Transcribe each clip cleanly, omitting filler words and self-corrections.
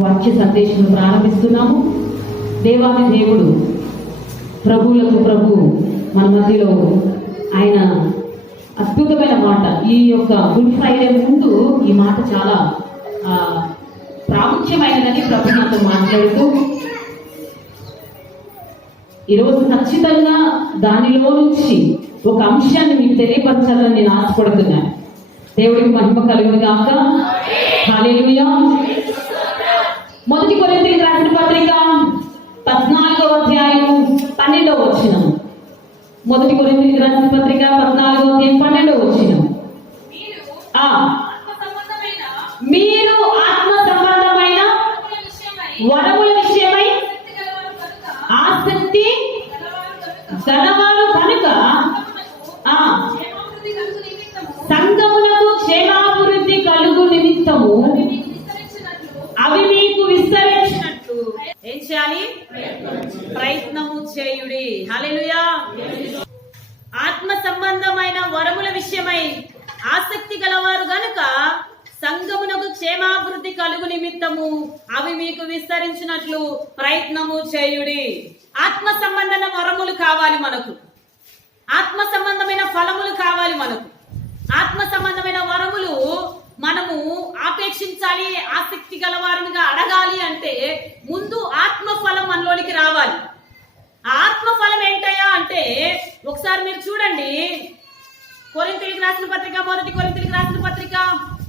వాక్య సందేశం ప్రారంభిస్తున్నాము. దేవాది దేవుడు ప్రభువులకు ప్రభు మన మధ్యలో ఆయన అద్భుతమైన మాట. ఈ యొక్క గుడ్ ఫ్రైడే ముందు ఈ మాట చాలా ప్రాముఖ్యమైనదని ప్రభు నాతో మాట్లాడుతూ ఈరోజు ఖచ్చితంగా దానిలో నుంచి ఒక అంశాన్ని మీకు తెలియపరచాలని నేను ఆశపడుతున్నాను. దేవుడికి మహిమ కలుగును గాక. హల్లెలూయా. మొదటి కొరింథీయులకు రాసిన పత్రిక 14వ అధ్యాయం 12వ వచనం. మొదటి కొరింథీయులకు రాసిన పత్రిక 14వ అధ్యాయం 12వ వచనం. మీరు ఆత్మ సంబంధమైన వరముల విషయమై ఆసక్తి గలవారు కనుక సంఘములకు క్షేమాభివృద్ధి కలుగు నిమిత్తము అవి మీకు విస్తరించినట్లు ఏం చేయాలి? ప్రయత్నము చేయుడి. హల్లెలూయా. ఆత్మ సంబంధమైన వరముల విషయమై ఆసక్తి గలవారు గనుక సంఘమునకు క్షేమాభివృద్ధి కలుగు నిమిత్తము అవి మీకు విస్తరించినట్లు ప్రయత్నము చేయుడి. ఆత్మ సంబంధమైన వరములు కావాలి మనకు. ఆత్మ సంబంధమైన ఫలములు కావాలి మనకు. ఆత్మ సంబంధమైన వరములు మనము ఆపేక్షించాలి, ఆసక్తి గలవారిగా అడగాలి అంటే ముందు ఆత్మ ఫలం మనలోనికి రావాలి. ఆ ఆత్మ ఫలం ఏంటయ్యా అంటే ఒకసారి మీరు చూడండి. కొరింథీయులకు రాసిన పత్రిక, మొదటి కొరింథీయులకు రాసిన పత్రిక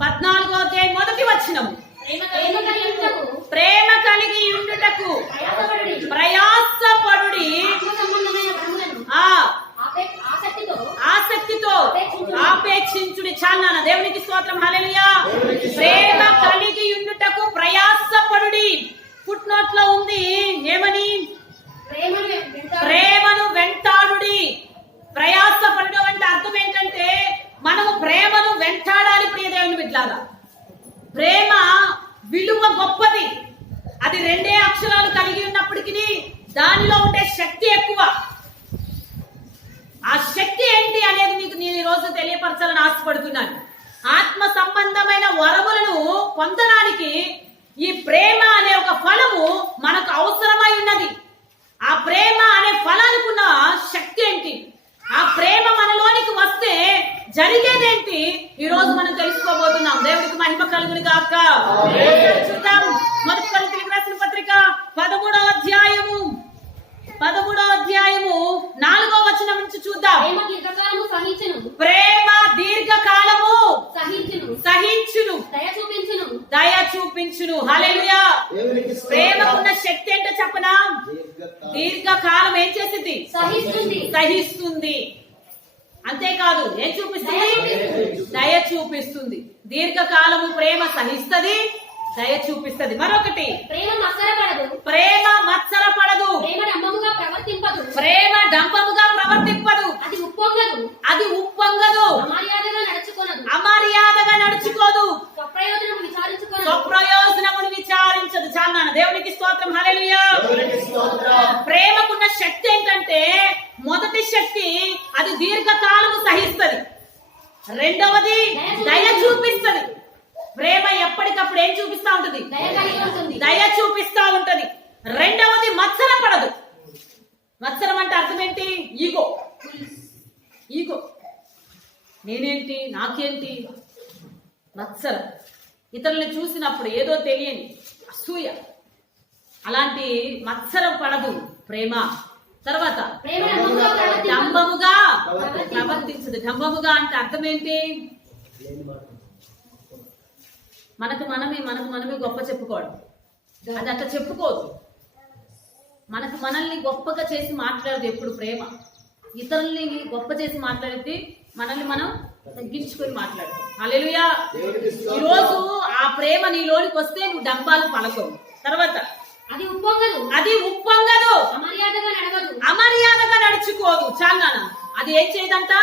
14వ అధ్యాయం 1వ వచనం. ప్రేమ కలిగి ఉండుటకు ప్రయాసపడుడి, ఆసక్తితో ఆపేక్షించుడి. చాలు నాన్న, దేవునికి స్తోత్రం. హల్లెలూయా. ప్రేమ కలిగి ఉండుటకు ప్రయాసపడుడి. ఫుట్ నోట్ లో ఉంది ఏమని? ప్రేమను వెంటాడుడి. ప్రయాసపడడం అంటే అర్థం ఏంటంటే మనము ప్రేమను వెంటాడాలి. ప్రియ దేవుని బిడ్డలారా, ప్రేమ విలువ గొప్పది. అది 2 అక్షరాలు కలిగి ఉన్నప్పటికీ దానిలో ఉండే శక్తి ఎక్కువ. ఆ శక్తి ఏంటి అనేది మీకు నేను ఈ రోజు తెలియపరచాలని ఆశపడుతున్నాను. ఆత్మ సంబంధమైన వరములను పొందడానికి ఈ ప్రేమ అనే ఒక ఫలము మనకు అవసరమై ఉన్నది. ఆ ప్రేమ అనే ఫలానికి ఉన్న శక్తి ఏంటి? ఆ ప్రేమ మనలోనికి వస్తే జరిగేదేంటి ఈ రోజు మనం తెలుసుకోబోతున్నాం. దేవుడికి మహిమ కలుగును గాక. చూద్దాం. మొదటి కొరింథీయులకు రాసిన పత్రిక 13వ అధ్యాయము 4వ వచనం నుంచి చూద్దాం. ప్రేమ దీర్ఘకాలము సహించును, దయ చూపించును. హల్లెలూయా. ప్రేమకున్న శక్తి ఏంటో చెప్పనా? దీర్ఘకాలం ఏం చేసింది? సహిస్తుంది. అంతేకాదు ఏం చూపిస్తుంది? దయ చూపిస్తుంది. దీర్ఘకాలము ప్రేమ సహిస్తుంది, దయ చూపిస్తుంది. మరొకటి ప్రేమ మత్సరపడదు. ప్రేమ డంబముగా ప్రవర్తింపదు. అది ఉప్పొంగదు. అమర్యాదగా నడుచుకోదు. స్వప్రయోజనమును విచారించదు. చాలా దేవునికి స్తోత్రం. హల్లెలూయా. ప్రేమకున్న శక్తి ఏంటంటే మొదటి శక్తి అది దీర్ఘకాలము సహిస్తుంది. రెండవది దయ చూపిస్తుంది. ప్రేమ ఎప్పటికప్పుడు ఏం చూపిస్తా ఉంటుంది? దయ చూపిస్తా ఉంటది. రెండవది మత్సరపడదు. మత్సరం అంటే అర్థం ఏంటి? ఈగో. నేనేంటి, నాకేంటి, మత్సరం. ఇతరుల్ని చూసినప్పుడు ఏదో తెలియని అసూయ, అలాంటి మత్సరం పడదు ప్రేమ. తర్వాత డంబముగా ప్రవర్తించదు. డంబముగా అంటే అర్థం ఏంటి? మనకు మనమే గొప్ప చెప్పుకోవడం. అది అట్లా చెప్పుకోదు. మనల్ని గొప్పగా చేసి మాట్లాడదు ఎప్పుడు ప్రేమ. ఇతరుల్ని గొప్ప చేసి మాట్లాడితే మనల్ని మనం తగ్గించుకొని మాట్లాడతాం. హల్లెలూయా. ఈరోజు ఆ ప్రేమ నీలోనికి వస్తే నువ్వు డంబాలు పలకవు. తర్వాత అది ఉప్పొంగదు. అమర్యాదగా నడుచుకోదు. చాలా అది ఏం చేయదంట?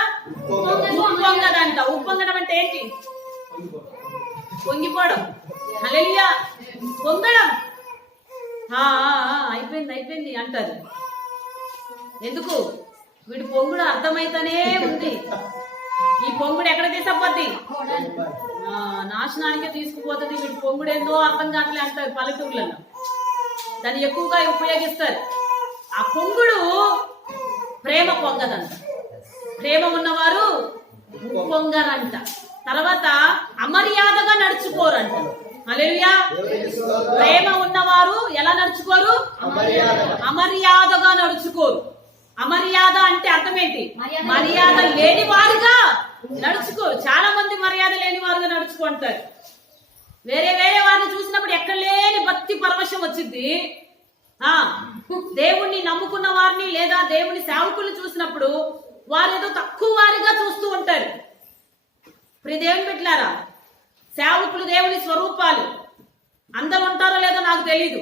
ఉప్పొంగదంట. ఉప్పొంగడం అంటే ఏంటి? పొంగిపోవడం. హల్లెలూయా. పొంగడం. అయిపోయింది అంటారు. ఎందుకు? వీడి పొంగుడు అర్థమైతేనే ఉంది. ఈ పొంగుడు ఎక్కడ తీసుకుపోద్ది? నాశనానికే తీసుకుపోతుంది. వీటి పొంగుడేందో అర్థం కావట్లే అంటారు పల్లెటూర్లలో. దాన్ని ఎక్కువగా ఉపయోగిస్తారు. ఆ పొంగుడు ప్రేమ పొంగదంట. ప్రేమ ఉన్నవారు పొంగరంట. తర్వాత అమర్యాదగా నడుచుకోరంట. హల్లెలూయా. ప్రేమ ఉన్నవారు ఎలా నడుచుకోరు? అమర్యాదగా నడుచుకోరు. అమర్యాద అంటే అర్థం ఏంటి? మర్యాద లేని వారుగా నడుచుకోరు. చాలా మంది మర్యాద లేని వారుగా నడుచుకుంటారు. వేరే వేరే వారిని చూసినప్పుడు ఎక్కడ లేని భక్తి పరవశం వచ్చింది. దేవుణ్ణి నమ్ముకున్న వారిని లేదా దేవుని సేవకుల్ని చూసినప్పుడు వారు ఏదో తక్కువ వారిగా చూస్తూ ఉంటారు. ప్రియ దేవుని బిడ్డలారా, సేవకులు దేవుని స్వరూపాలు. అందరూ ఉంటారో లేదో నాకు తెలీదు.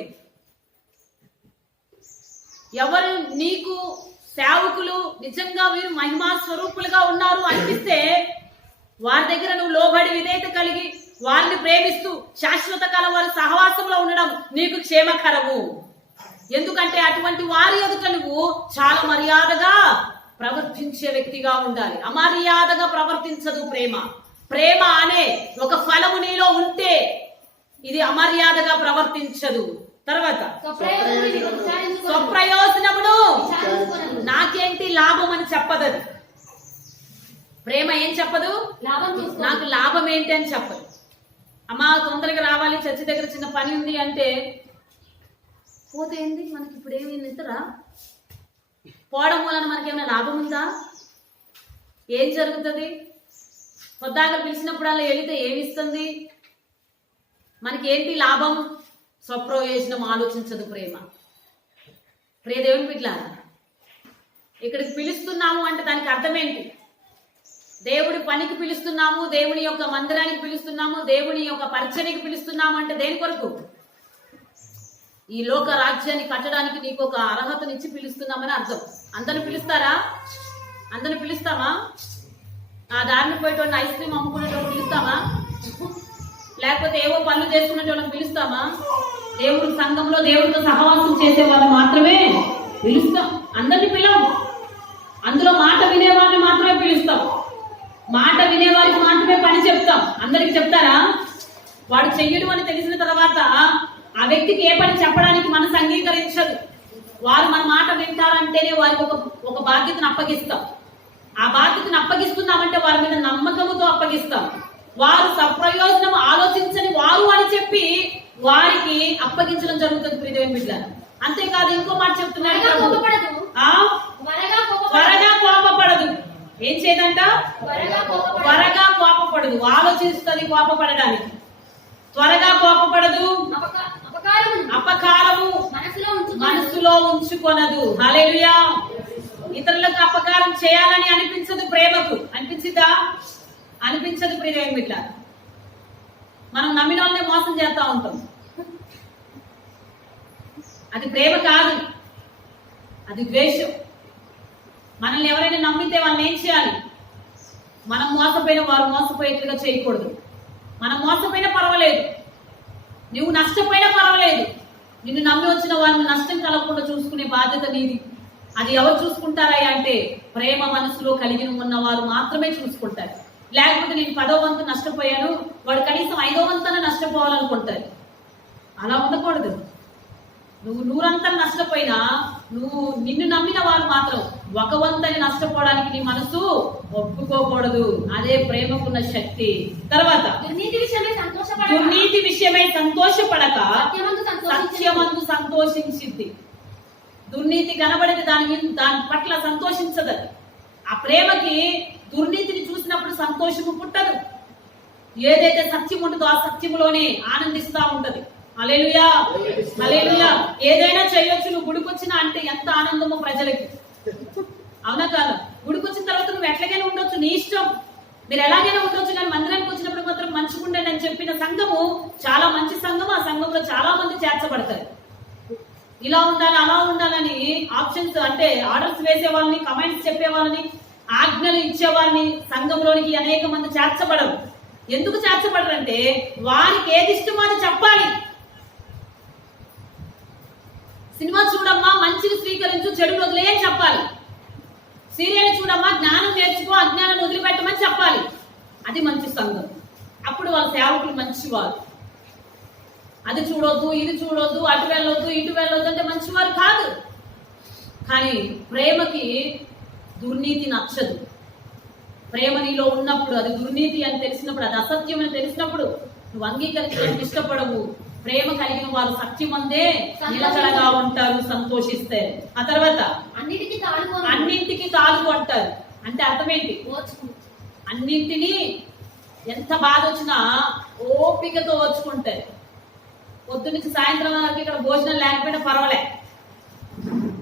ఎవరు నీకు సేవకులు నిజంగా వీరు మహిమా స్వరూపులుగా ఉన్నారు అనిపిస్తే వారి దగ్గర నువ్వు లోబడి విధేయత కలిగి వారిని ప్రేమిస్తూ శాశ్వత కాలం వారి సహవాసంలో ఉండడం నీకు క్షేమకరము. ఎందుకంటే అటువంటి వారి ఎదుట నువ్వు చాలా మర్యాదగా ప్రవర్తించే వ్యక్తిగా ఉండాలి. అమర్యాదగా ప్రవర్తించదు ప్రేమ. ప్రేమ అనే ఒక ఫలము నీలో ఉంటే ఇది అమర్యాదగా ప్రవర్తించదు. తర్వాత స్వప్రయోజనమును నాకేంటి లాభం అని చెప్పదు. ప్రేమ ఏం చెప్పదు? నాకు లాభం ఏంటి అని చెప్పదు. అమ్మా తొందరగా రావాలి, చర్చి దగ్గర చిన్న పని ఉంది అంటే పోతే ఏంది, మనకి ఇప్పుడు ఏమి నిద్రా పోవడం వలన మనకేమైనా లాభం ఉందా? ఏం జరుగుతుంది? పొద్దాక పిలిచినప్పుడల్లా వెళితే ఏమిస్తుంది? మనకేంటి లాభం? స్వప్రయోజనం ఆలోచించదు ప్రేమ. ప్రియ దేవుని బిడ్డలారా, ఇక్కడికి పిలుస్తున్నాము అంటే దానికి అర్థం ఏంటి? దేవుడి పనికి పిలుస్తున్నాము, దేవుని యొక్క మందిరానికి పిలుస్తున్నాము, దేవుని యొక్క పరిచర్యకి పిలుస్తున్నాము అంటే దేని కొరకు? ఈ లోక రాజ్యాన్ని కట్టడానికి నీకు ఒక అర్హతనిచ్చి పిలుస్తున్నామని అర్థం. అందరిని పిలుస్తారా? అందరిని పిలుస్తామా? ఆ దారిని పోయేటువంటి ఐస్ క్రీమ్ అమ్ముకునేటోళ్ళు పిలుస్తామా? లేకపోతే ఏవో పనులు చేసుకునేటోళ్ళని పిలుస్తామా? దేవుడి సంఘంలో దేవుడితో సహవాసం చేసే వాళ్ళని మాత్రమే పిలుస్తాం. అందరిని పిలవం. అందులో మాట వినేవారిని మాత్రమే పిలుస్తాం. మాట వినేవారికి మాత్రమే పని చెప్తాం. అందరికి చెప్తారా? వాడు చెయ్యడు అని తెలిసిన తర్వాత ఆ వ్యక్తికి ఏ పని చెప్పడానికి మనసు అంగీకరించదు. వారు మన మాట వింటారంటేనే వారికి ఒక బాధ్యతను అప్పగిస్తాం. ఆ బాధ్యతను అప్పగిస్తున్నామంటే వారి మీద నమ్మకంతో అప్పగిస్తాం. వారు సప్రయోజనం ఆలోచించని వారు అని చెప్పి వారికి అప్పగించడం జరుగుతుంది. ప్రియమైన బిడ్డలారా, అంతేకాదు ఇంకో మాట చెప్తున్నాడు, త్వరగా కోపపడదు. ఏం చేయదంట? త్వరగా కోపపడదు. ఆలోచిస్తుంది కోపపడడానికి. త్వరగా కోపపడదు. అపకారము మనసులో ఉంచుకొనదు. హల్లెలూయా. ఇతరులకు అపకారం చేయాలని అనిపించదు ప్రేమకు. అనిపించిందా? అనిపించదు. ప్రియమైన బిడ్డలారా, మనం నమ్మిన వాళ్ళని మోసం చేస్తా ఉంటాం. అది ప్రేమ కాదు, అది ద్వేషం. మనల్ని ఎవరైనా నమ్మితే వాళ్ళని ఏం చేయాలి? మనం మోసపోయిన వారు మోసపోయేట్లుగా చేయకూడదు. మనం మోసపోయినా పర్వాలేదు, నువ్వు నష్టపోయినా పర్వాలేదు, నిన్ను నమ్మి వచ్చిన వారిని నష్టం కలగకుండా చూసుకునే బాధ్యత నీది. అది ఎవరు చూసుకుంటారా అంటే ప్రేమ మనసులో కలిగి ఉన్న వారు మాత్రమే చూసుకుంటారు. లేకపోతే నేను 10వ వంతు నష్టపోయాను, వాడు కనీసం 5వ వంతన నష్టపోవాలనుకుంటారు. అలా ఉండకూడదు. నువ్వు 100 నష్టపోయినా నిన్ను నమ్మిన వారు మాత్రం 1 వంతని నష్టపోవడానికి నీ మనసు ఒప్పుకోకూడదు. అదే ప్రేమకున్న శక్తి. తర్వాత దుర్నీతి విషయమై సంతోషపడక సత్యమందు సంతోషించింది. దుర్నీతి కనబడితే దాని పట్ల సంతోషించదు. ఆ ప్రేమకి దుర్నీతిని చూసినప్పుడు సంతోషము పుట్టదు. ఏదైతే సత్యం ఉంటుందో ఆ సత్యములోనే ఆనందిస్తా ఉంటది. హల్లెలూయా, హల్లెలూయా. ఏదైనా చేయొచ్చు. నువ్వు గుడికొచ్చినా అంటే ఎంత ఆనందమో ప్రజలకి. అవునా కాదు? గుడికొచ్చిన తర్వాత నువ్వు ఎట్లాగైనా ఉండొచ్చు, నీ ఇష్టం. మీరు ఎలాగైనా ఉండొచ్చు, కానీ మందిరానికి వచ్చినప్పుడు మాత్రం మంచిగుండండి అని చెప్పిన సంఘము చాలా మంచి సంఘం. ఆ సంఘంలో చాలా మంది చేర్చబడతారు. ఇలా ఉండాలి అలా ఉండాలని ఆప్షన్స్ అంటే ఆర్డర్స్ వేసే వాళ్ళని, కమెంట్స్ చెప్పే వాళ్ళని, ఆజ్ఞలు ఇచ్చే వాళ్ళని సంఘంలోనికి అనేక మంది చేర్చబడరు. ఎందుకు చేర్చబడరంటే వారికి ఏది ఇష్టమో అది చెప్పాలి. సినిమా చూడమ్మా, మంచిని స్వీకరించు, చెడు వదిలేయని చెప్పాలి. సీరియల్ చూడమ్మా, జ్ఞానం నేర్చుకో, అజ్ఞానం వదిలిపెట్టమని చెప్పాలి. అది మంచి సంఘం. అప్పుడు వాళ్ళ సేవకులు మంచివారు. అది చూడొద్దు, ఇది చూడొద్దు, అటు వెళ్ళొద్దు, ఇటు వెళ్ళొద్దు అంటే మంచివారు కాదు. కానీ ప్రేమకి దుర్నీతి నచ్చదు. ప్రేమ నీలో ఉన్నప్పుడు, అది దుర్నీతి అని తెలిసినప్పుడు, అది అసత్యం అని తెలిసినప్పుడు నువ్వు అంగీకరించడానికి ఇష్టపడవు. ప్రేమ కలిగిన వారు సత్యమందే నిలకడగా ఉంటారు, సంతోషిస్తారు. ఆ తర్వాత అన్నింటికి తాలుగు అంటారు. అంటే అర్థం ఏంటి? అన్నింటినీ ఎంత బాధ వచ్చినా ఓపికతో ఓర్చుకుంటారు. పొద్దు నుంచి సాయంత్రం వరకు ఇక్కడ భోజనం లేకపోయినా పర్వాలే,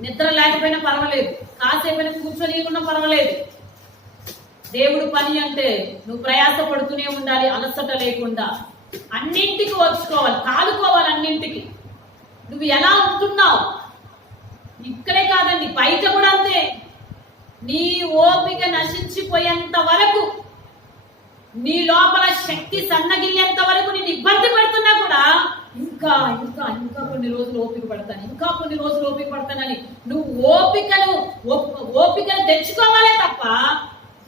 నిద్ర లేకపోయినా పర్వాలేదు, కాసేపైనా కూర్చొనియకుండా పర్వాలేదు. దేవుడు పని అంటే నువ్వు ప్రయాస పడుతూనే ఉండాలి, అలసట లేకుండా. అన్నింటికి ఓర్చుకోవాలి, కాలుకోవాలి అన్నింటికి. నువ్వు ఎలా ఉంటున్నావు ఇక్కడే కాదండి, బయట కూడా అంతే. నీ ఓపిక నశించిపోయేంత వరకు, నీ లోపల శక్తి సన్నగిల్లేంత వరకు నేను ఇబ్బంది పెడుతున్నా కూడా ఇంకా ఇంకా ఇంకా కొన్ని రోజులు ఓపిక పడతాను, ఇంకా కొన్ని రోజులు ఓపిక పడతానని నువ్వు ఓపికను తెచ్చుకోవాలే తప్ప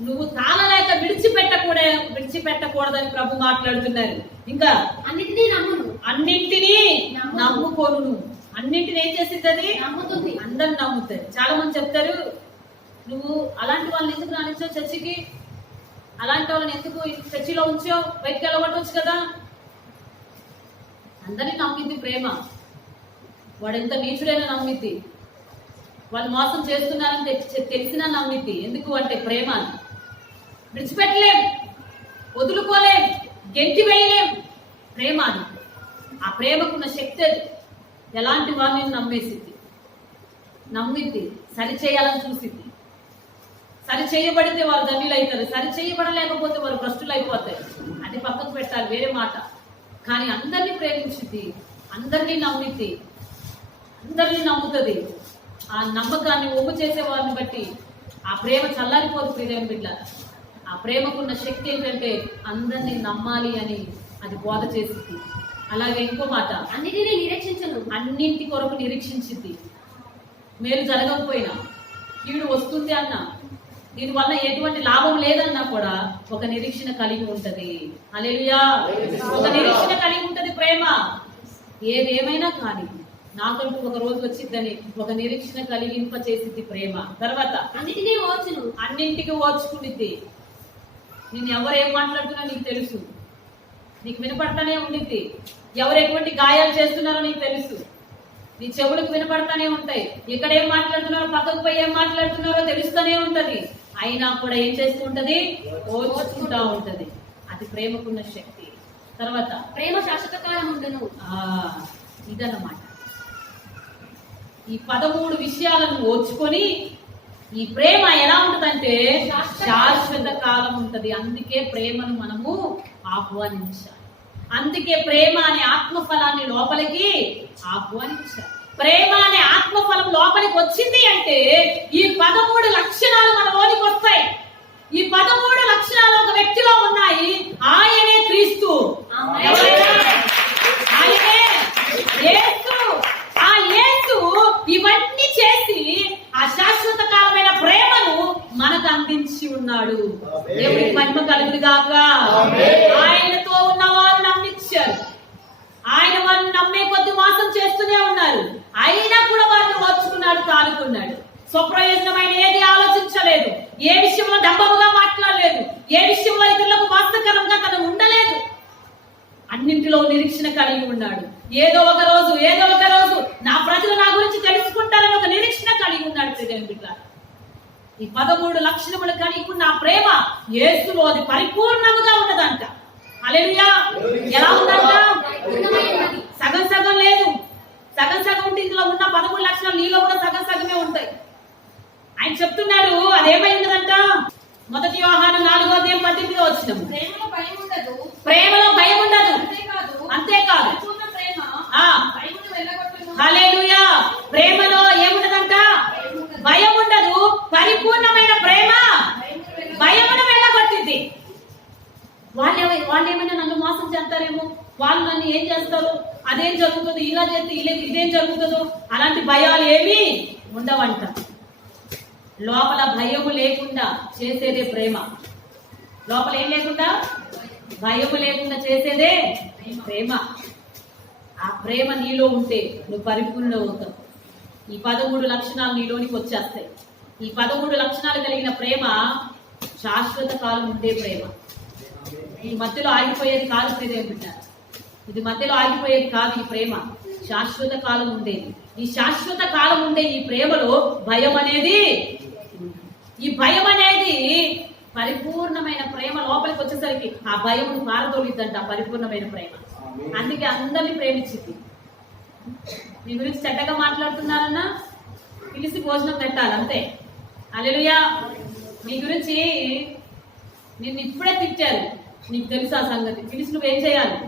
నువ్వు తాళలేక విడిచిపెట్టకూడదని ప్రభు మాట్లాడుతున్నారు. ఇంకా అన్నింటినీ నమ్ముకోను. అన్నింటిని ఏం చేసింది? అది నమ్ముతుంది, అందరు నమ్ముతారు. చాలా మంది చెప్తారు, నువ్వు అలాంటి వాళ్ళని ఎందుకు రానిచ్చావు చర్చికి, అలాంటి వాళ్ళని ఎందుకు చర్చిలో ఉంచావు, బయటకు వెళ్ళగొట్టవచ్చు కదా. అందరినీ నమ్మింది ప్రేమ. వాడెంత నీచుడైనా నమ్మిద్ది, వాళ్ళు మోసం చేస్తున్నారని తెలిసినా నమ్మిద్ది. ఎందుకు అంటే ప్రేమ. విడిచిపెట్టలేం, వదులుకోలేం, గెంటి వేయలేం. ప్రేమ అని, ఆ ప్రేమకున్న శక్తి అది. ఎలాంటి వారిని నమ్మిద్ది, సరి చేయాలని చూసిద్ది. సరి చేయబడితే వారు ధన్యులు అవుతారు, సరి చేయబడలేకపోతే వారు భ్రష్టులు అయిపోతారు. అది పక్కకు పెట్టాలి, వేరే మాట. కానీ అందరినీ ప్రేమించిద్ది, అందరినీ నమ్మిద్ది, అందరినీ నమ్ముతుంది. ఆ నమ్మకాన్ని ఒమ్ము చేసే వారిని బట్టి ఆ ప్రేమ చల్లారిపోదు. ప్రియమైన బిడ్డ, ఆ ప్రేమకున్న శక్తి ఏంటంటే అందరినీ నమ్మాలి అని అది బోధ చేసిద్ది. అలాగే ఇంకో మాట, అన్నిటినీ నిరీక్షించను, అన్నింటి కొరకు నిరీక్షించిద్ది. మేలు జరగకపోయినా, కీడు వస్తుంది అన్నా, దీనివల్ల ఎటువంటి లాభం లేదన్నా కూడా ఒక నిరీక్షణ కలిగి ఉంటది. హల్లెలూయా, ఒక నిరీక్షణ కలిగి ఉంటది ప్రేమ. ఏదేమైనా కానీ నాకంటూ ఒక రోజు వచ్చిద్దని ఒక నిరీక్షణ కలిగింప చేసిద్ది ప్రేమ. తర్వాత అన్నింటికి ఓర్చుకునిద్ది. నేను ఎవరు ఏం మాట్లాడుతున్నా నీకు తెలుసు, నీకు వినపడతానే ఉండిద్ది. ఎవరు ఎటువంటి గాయాలు చేస్తున్నారో నీకు తెలుసు, నీ చెవులకు వినపడతానే ఉంటాయి. ఇక్కడ ఏం మాట్లాడుతున్నారో, పక్కకు పోయి ఏం మాట్లాడుతున్నారో తెలుస్తూనే ఉంటది. అయినా కూడా ఏం చేస్తూ ఉంటది? ఓర్చుకుంటా ఉంటది. అది ప్రేమకున్న శక్తి. తర్వాత ప్రేమ శాశ్వత కాలం ఉండును. ఇదన్నమాట. ఈ 13 విషయాలను ఓర్చుకొని ఈ ప్రేమ ఎలా ఉంటదంటే శాశ్వత కాలం ఉంటది. అందుకే ప్రేమను మనము ఆహ్వానించాలి. అందుకే ప్రేమ అనే ఆత్మఫలాన్ని లోపలికి ఆహ్వానించాలి. ప్రేమ అనే ఆత్మఫలం లోపలికి వచ్చింది అంటే ఈ 13 లక్షణాలు మన లోనికి వస్తాయి. ఈ 13 లక్షణాలు ఒక వ్యక్తిలో ఉన్నాయి. ఆయనే క్రీస్తు, ఆయనే యేసు. ఆ యేసు ఇవన్నీ చేసి ఆ శాశ్వత కాలమైన ప్రేమను మనకు అందించి ఉన్నాడు. దేవుడికి మహిమ కలుగును గాక. ఆయనతో ఉన్న వారు నమ్మించారు, ఆయన వారిని నమ్మే కొద్ది మోసం చేస్తూనే ఉన్నారు. అయినా కూడా వారిని ఓర్చుకున్నాడు, తాలుకున్నాడు. స్వప్రయోజనమైన ఏది ఆలోచించలేదు, ఏ విషయంలో డబ్బముగా మాట్లాడలేదు, ఏ విషయంలో ఇతరులకు వాస్తవకరంగా తను ఉండలేదు. అన్నింటిలో నిరీక్షణ కలిగి ఉన్నాడు. ఏదో ఒక రోజు నా ప్రజలు నా గురించి తెలుసుకుంటారని ఒక నిరీక్షణ కలిగి ఉన్నాడు. ఈ 13 లక్షణములు కలిగి ఉన్న ప్రేమ యేసులో అది పరిపూర్ణముగా ఉన్నదంట. హల్లెలూయా. ఎలా ఉందంట? సగం సగం లేదు, సగం సగం ఉంటే ఇందులో ఉన్న 13 లక్షణాలు నీలో కూడా సగం సగమే ఉంటాయి. ఆయన చెప్తున్నాడు అదేమై ఉన్నదంట. 1 యోహాను 4:18 వచ్చినాము. ప్రేమలో భయం ఉండదు, అంతేకాదు హల్లెలూయా, ప్రేమలో ఏముండదంట? భయం ఉండదు. పరిపూర్ణమైన ప్రేమ భయమును వెళ్ళగొట్టింది. వాళ్ళు ఏమైనా నన్ను మోసం చేస్తారేమో, వాళ్ళు నన్ను ఏం చేస్తారు, అదేం జరుగుతుంది, ఇలా చేస్తే ఇదేం జరుగుతుందో, అలాంటి భయాలు ఏమీ ఉండవంట. లోపల భయము లేకుండా చేసేదే ప్రేమ. లోపల ఏం లేకుండా భయం లేకుండా చేసేదే ప్రేమ. ఆ ప్రేమ నీలో ఉంటే నువ్వు పరిపూర్ణ అవుతావు. ఈ 13 లక్షణాలు నీలోనికి వచ్చేస్తాయి. ఈ 13 లక్షణాలు కలిగిన ప్రేమ శాశ్వత కాలం ఉండే ప్రేమ. ఈ మధ్యలో ఆగిపోయేది కాదు ప్రేమ బిడ్డ. ఇది మధ్యలో ఆగిపోయేది కాదు. ఈ ప్రేమ శాశ్వత కాలం ఉండేది. ఈ శాశ్వత కాలం ఉండే ఈ ప్రేమలో భయం అనేది, ఈ భయం అనేది పరిపూర్ణమైన ప్రేమ లోపలికి వచ్చేసరికి ఆ భయం పారదోలిద్దంట ఆ పరిపూర్ణమైన ప్రేమ. అందుకే అందరినీ ప్రేమించింది. నీ గురించి చెడ్డగా మాట్లాడుతున్నారన్నా పిలిచి భోజనం పెట్టాలి అంతే. హల్లెలూయా. నీ గురించి నిన్ను ఇప్పుడే తిట్టారు, నీకు తెలుసు ఆ సంగతి. పిలిచి నువ్వేం చేయాలి?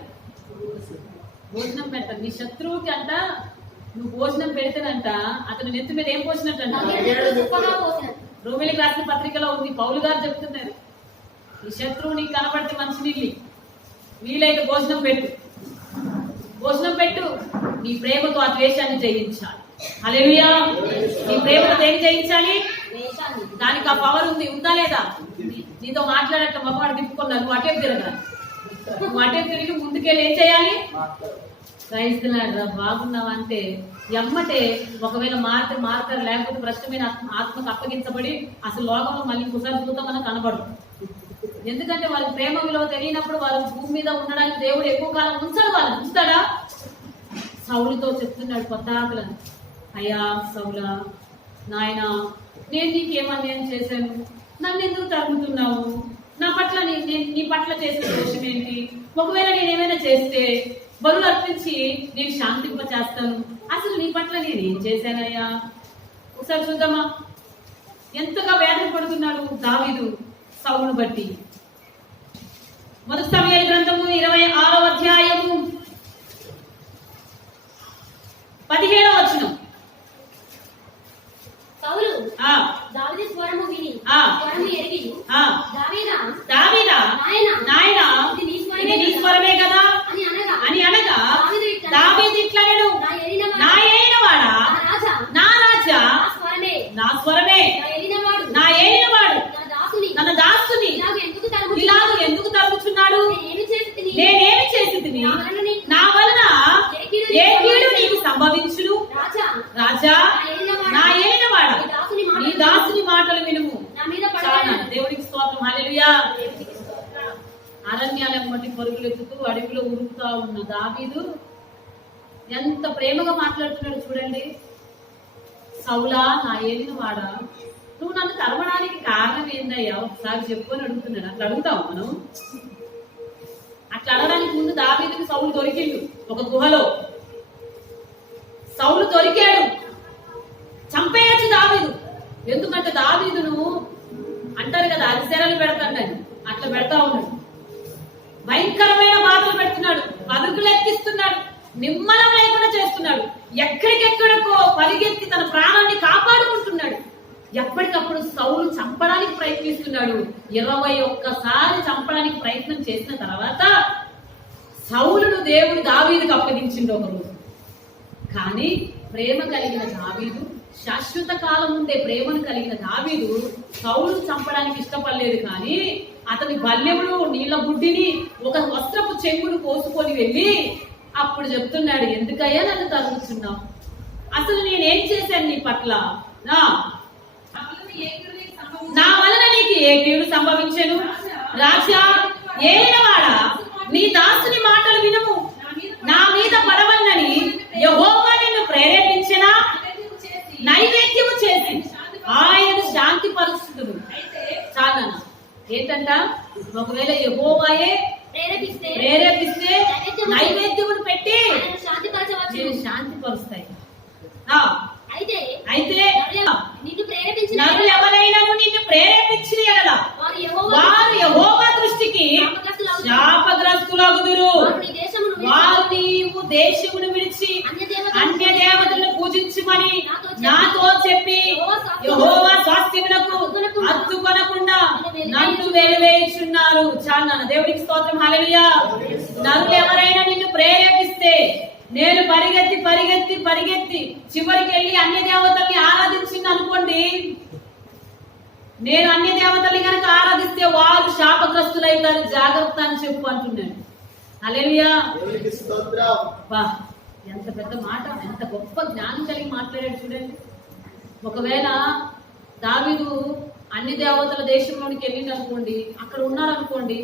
భోజనం పెట్టాలి. నీ శత్రువుకి అంట నువ్వు భోజనం పెడితేనంట అతని నెత్తి మీద ఏం పోసినట్టు అంట. రోమిలికి రాసిన పత్రికలో ఉంది, పౌలు గారు చెప్తున్నారు, ఈ శత్రువు నీకు కనబడితే మంచి నీళ్ళు వీలైతే భోజనం పెట్టు, భోజనం పెట్టు. నీ ప్రేమతో ఆ ద్వేషాన్ని జయించాలి. హల్లెలూయా. నీ ప్రేమతో ఏం జయించాలి? దానికి ఆ పవర్ ఉంది, ఉందా లేదా? నీతో మాట్లాడట మగవాడు తిప్పుకున్నారు, నువ్వు అటే తిరగాలి. నువ్వు అటే తిరిగి ముందుకెళ్ళి ఏం చేయాలి? క్రైస్తలాడరా బాగున్నావా అంటే ఎమ్మటే ఒకవేళ మారుతారు, లేకపోతే భ్రష్టమైన ఆత్మకు అప్పగించబడి అసలు లోకంలో మళ్ళీ ఇంకోసారి చూద్దాం మనకు కనబడదు. ఎందుకంటే వాళ్ళ ప్రేమ విలువ తెలియనప్పుడు వాళ్ళ భూమి మీద ఉండడానికి దేవుడు ఎక్కువ కాలం ఉంచాడు. వాళ్ళని ఉంచుతాడా? సౌలుతో చెప్తున్నాడు కొత్తాకులను, అయ్యా సౌలా, నాయన నేను నీకేమన్యాయం చేశాను, నన్ను ఎందుకు తరుగుతున్నావు? నా పట్ల నీ పట్ల చేసిన దోషం ఏంటి? ఒకవేళ నేనేమైనా చేస్తే బరువు అర్పించి నేను శాంతింప చేస్తాను. అసలు నీ పట్ల నేనేం చేశానయ్యా? ఒకసారి చూద్దామా ఎంతగా వేదన పడుతున్నాడు దావీదు సౌలును బట్టి. మొదటి సమూయేలు గ్రంథము 26వ అధ్యాయము 17వ వచనం. సౌలు దావీదు స్వరము విని స్వరము ఎరిగి దావీదా నాయనా ఇది నీ స్వరమే కదా అని అనగా దావీదు ఇట్లా నేను నా ఏలినవాడా, నా రాజా, నా స్వరమే, నా ఏలినవాడు తన దాసుని ఇలాగ ఎందుకు తరుగుచున్నాడు? నేనేమి చేసి తిని నా వలన ఏ కీడు నీకు సంభవించును? రాజా, నా ఏలినవాడా, నీ దాసుని మాటలు వినుము. దేవుడికి స్తోత్రం. హల్లెలూయా. అరణ్యాలను బట్టి పరుగులెత్తుతూ అడవిలో ఉరుకుతా ఉన్న దావీదు ఎంత ప్రేమగా మాట్లాడుతున్నాడు చూడండి. సౌలా, నా ఏలినవాడా, నువ్వు నన్ను తరమడానికి కారణం ఏందయ్యా ఒకసారి చెప్పు అని అడుగుతున్నాడు. అట్లా అడుగుతావు మనం? అట్లా అడగడానికి ముందు దావీదుకి సౌలు దొరికిండు ఒక గుహలో. సౌలు దొరికాడు, చంపేయచ్చు దావీదు. ఎందుకంటే దావీదును అంటారు కదా అరిసెరలు పెడతాడని, అట్లా పెడతా ఉన్నాడు. భయంకరమైన బాధలు పెడుతున్నాడు, బతుకులు ఎక్కిస్తున్నాడు, నిమ్మలం లేకుండా చేస్తున్నాడు. ఎక్కడికెక్కడికో పరిగెత్తి తన ప్రాణాన్ని కాపాడుకుంటున్నాడు. ఎప్పటికప్పుడు సౌలు చంపడానికి ప్రయత్నిస్తున్నాడు. 21 సార్లు చంపడానికి ప్రయత్నం చేసిన తర్వాత సౌలును దేవుడు దావీదుకు అప్పగించిండు ఒక రోజు. కానీ ప్రేమ కలిగిన దావీదు, శాశ్వత కాలం ఉండే ప్రేమను కలిగిన దావీదు సౌలు చంపడానికి ఇష్టపడలేదు. కానీ అతని బల్యములు నీళ్ల బుడ్డిని ఒక వస్త్రపు చెంగును కోసుకొని వెళ్ళి అప్పుడు చెప్తున్నాడు, ఎందుకయ్యా నన్ను తరుగుతున్నావు? అసలు నేనేం చేశాను నీ పట్ల? నా వలన నీకు ఏ కీడు సంభవించెను? రాజా, ఏలినవాడా, నీ దాసుని మాటలు వినుము. నా మీద పడవలనని యెహోవా నిన్ను ప్రేరేపించెనా? నైవేద్యము చేసి ఆయనను శాంతి పరుస్తుడు. చాలా ఏంటంట, ఒకవేళ యెహోవాయే ప్రేరేపిస్తే నైవేద్యమును పెట్టి నేను శాంతి పరుస్తాయి. అయితే నరులు ఎవరైనా నిన్ను ప్రేరేపించిన ఎడల వారు యెహోవా దృష్టికి శాపగ్రస్తులగుదురు. వారు నీవు దేశమును విడిచి అన్య దేవతలను పూజించుమని నాతో చెప్పి యెహోవా స్వాస్థ్యమునకు హత్తుకొనకుండా నన్ను వెలివేయుచున్నారు. చాలా దేవుడికి స్తోత్రం. హల్లెలూయా. నరులు ఎవరైనా నిన్ను ప్రేరేపిస్తే నేను పరిగెత్తి పరిగెత్తి పరిగెత్తి చివరికి వెళ్ళి అన్య దేవతల్ని ఆరాధించింది అనుకోండి, నేను అన్య దేవతల్ని కనుక ఆరాధిస్తే వారు శాపగ్రస్తులైతారు, జాగ్రత్త అని చెప్పు అంటున్నాడు. హల్లెలూయా. బా, ఎంత పెద్ద మాట, ఎంత గొప్ప జ్ఞానం కలిగి మాట్లాడాడు చూడండి. ఒకవేళ దావీదు అన్ని దేవతల దేశంలోనికి వెళ్ళింది అనుకోండి, అక్కడ ఉన్నాడు అనుకోండి,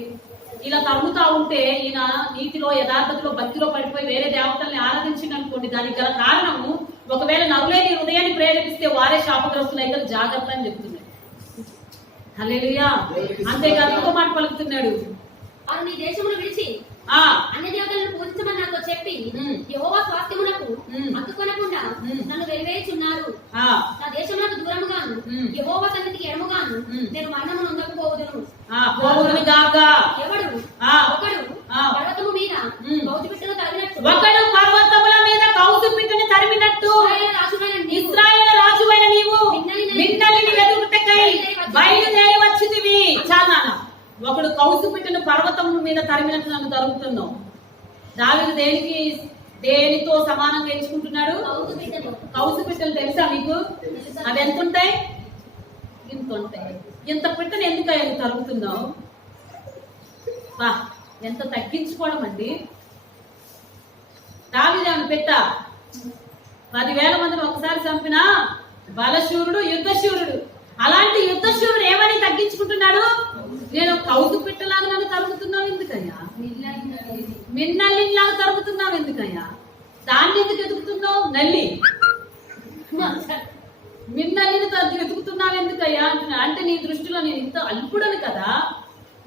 ఇలా తరుగుతా ఉంటే ఈయన నీతిలో యథార్థతలో భక్తిలో పడిపోయి వేరే దేవతల్ని ఆరాధించింది అనుకోండి, దానికి గల కారణము ఒకవేళ నరులేని హృదయాన్ని ప్రేరేపిస్తే వారే శాపగ్రస్తులైతే జాగ్రత్త అని చెప్తున్నాడు. హల్లెలూయా. అంతేకాదు ఇంకో మాట పలుకుతున్నాడు, వారు నీ దేశమును విడిచి అన్ని దేవతలను పూజించమని నాతో చెప్పి యెహోవా స్వాస్థ్యమునకు హత్తుకొనకుండా నన్ను వెలివేయుచున్నారు. నా దేశమునకు దూరముగాను యెహోవా సన్నిధికి ఎడముగాను నేను మరణము నొందకపోవుదును. ఎవడు ఒకడు పర్వతము మీద కౌసు పిట్టను తరిమినట్టు, ఒకడు పర్వతముల మీద కౌసు పిట్టను తరిమినట్టు ఇశ్రాయేలు రాజువైన నీవు మిన్నలిని వెతుకుటకై బయలుదేరి వచ్చితివి. చాలా ఒకడు కౌసు పిట్టను పర్వతం మీద తరిమినట్టు నన్ను తరుగుతున్నావు. దావీదు దేనితో సమానంగా ఎంచుకుంటున్నాడు? కౌసు పిట్టలు తెలుసా మీకు? అవి ఎంత ఉంటాయి? ఇంత ఉంటాయి. ఇంత పిట్టను ఎందుకు తరుగుతున్నావు? బా, ఎంత తగ్గించుకోవడం అండి. దావీదు అని పెట్ట 10,000 మందిని ఒకసారి చంపిన బలశూరుడు, యుద్ధశూరుడు. అలాంటి యుద్ధశూరుడు ఏమని తగ్గించుకుంటున్నాడు? నేను కౌసు పిట్టలాగా నన్ను తరుగుతున్నావు ఎందుకయ్యా? మిన్నల్లిలాగా తరుగుతున్నావు ఎందుకయ్యా? దాన్ని ఎందుకు ఎదుగుతున్నావు? నల్లి మిన్నల్లిని ఎదుగుతున్నావు ఎందుకయ్యా అంటున్నా. అంటే నీ దృష్టిలో నేను ఇంత అల్పుడను కదా,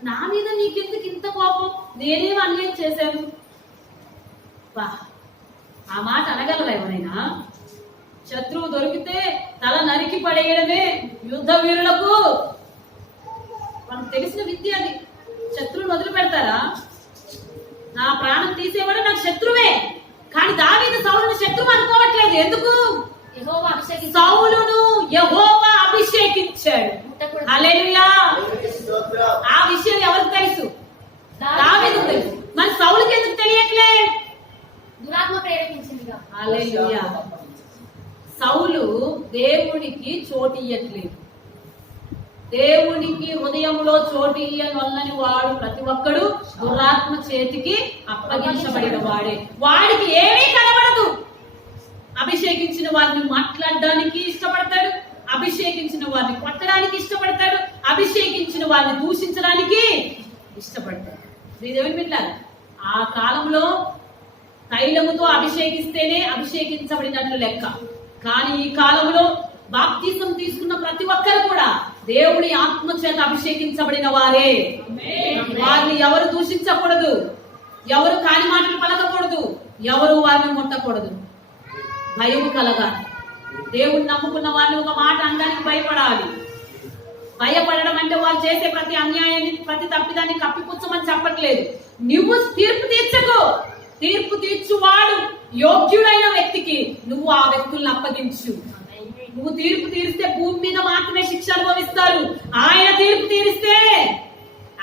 నా మీద నీకెందుకు ఇంత కోపం? నేనేం అన్యాయం చేశాను? బా, ఆ మాట అనగలరా ఎవరైనా? శత్రువు దొరికితే తల నరికి పడేయడమే యుద్ధ వీరులకు మనకు తెలిసిన విద్య. అది శత్రువుని వదిలి పెడతారా? నా ప్రాణం తీసేవాడు నాకు శత్రువే. కానీ దావీదు సౌలును శత్రువు అనుకోవట్లేదు. ఎందుకు? సౌలును యెహోవా అభిషేకించాడు. హల్లెలూయా. ఆ విషయం ఎవరికి తెలుసు? దావీదుకు తెలుసు. మరి సౌలుకి ఎందుకు తెలియట్లే? దురాత్మ ప్రేరేపించింది. హల్లెలూయా. సౌలు దేవునికి చోటు ఇయ్యట్లేదు. దేవునికి హృదయంలో చోటు ఇయ్యని వాడు ప్రతి ఒక్కడు దురాత్మ చేతికి అప్పగించబడిన వాడే. వాడికి ఏమీ కనబడదు. అభిషేకించిన వారిని మాట్లాడడానికి ఇష్టపడతాడు, అభిషేకించిన వారిని కొట్టడానికి ఇష్టపడతాడు, అభిషేకించిన వారిని దూషించడానికి ఇష్టపడతాడు. దేవుని బిడ్డలారా, ఆ కాలంలో తైలముతో అభిషేకిస్తేనే అభిషేకించబడినట్లు లెక్క. కానీ ఈ కాలంలో బాప్తిసం తీసుకున్న ప్రతి ఒక్కరు కూడా దేవుడి ఆత్మ చేత అభిషేకించబడిన వారే. వారిని ఎవరు దూషించకూడదు, ఎవరు కాని మాటలు పలకకూడదు, ఎవరు వారిని ముట్టకూడదు. భయం కలగాలి. దేవుడిని నమ్ముకున్న వారిని ఒక మాట అనడానికి భయపడాలి. భయపడడం అంటే వారు చేసే ప్రతి అన్యాయాన్ని, ప్రతి తప్పిదాన్ని కప్పిపుచ్చమని చెప్పట్లేదు. నువ్వు తీర్పు తీర్చకు. తీర్పు తీర్చువాడు యోగ్యుడైన వ్యక్తికి నువ్వు ఆ వ్యక్తులను అప్పగించు. నువ్వు తీర్పు తీరిస్తే భూమి మీద మాత్రమే శిక్ష అనుభవిస్తారు. ఆయన తీర్పు తీరిస్తే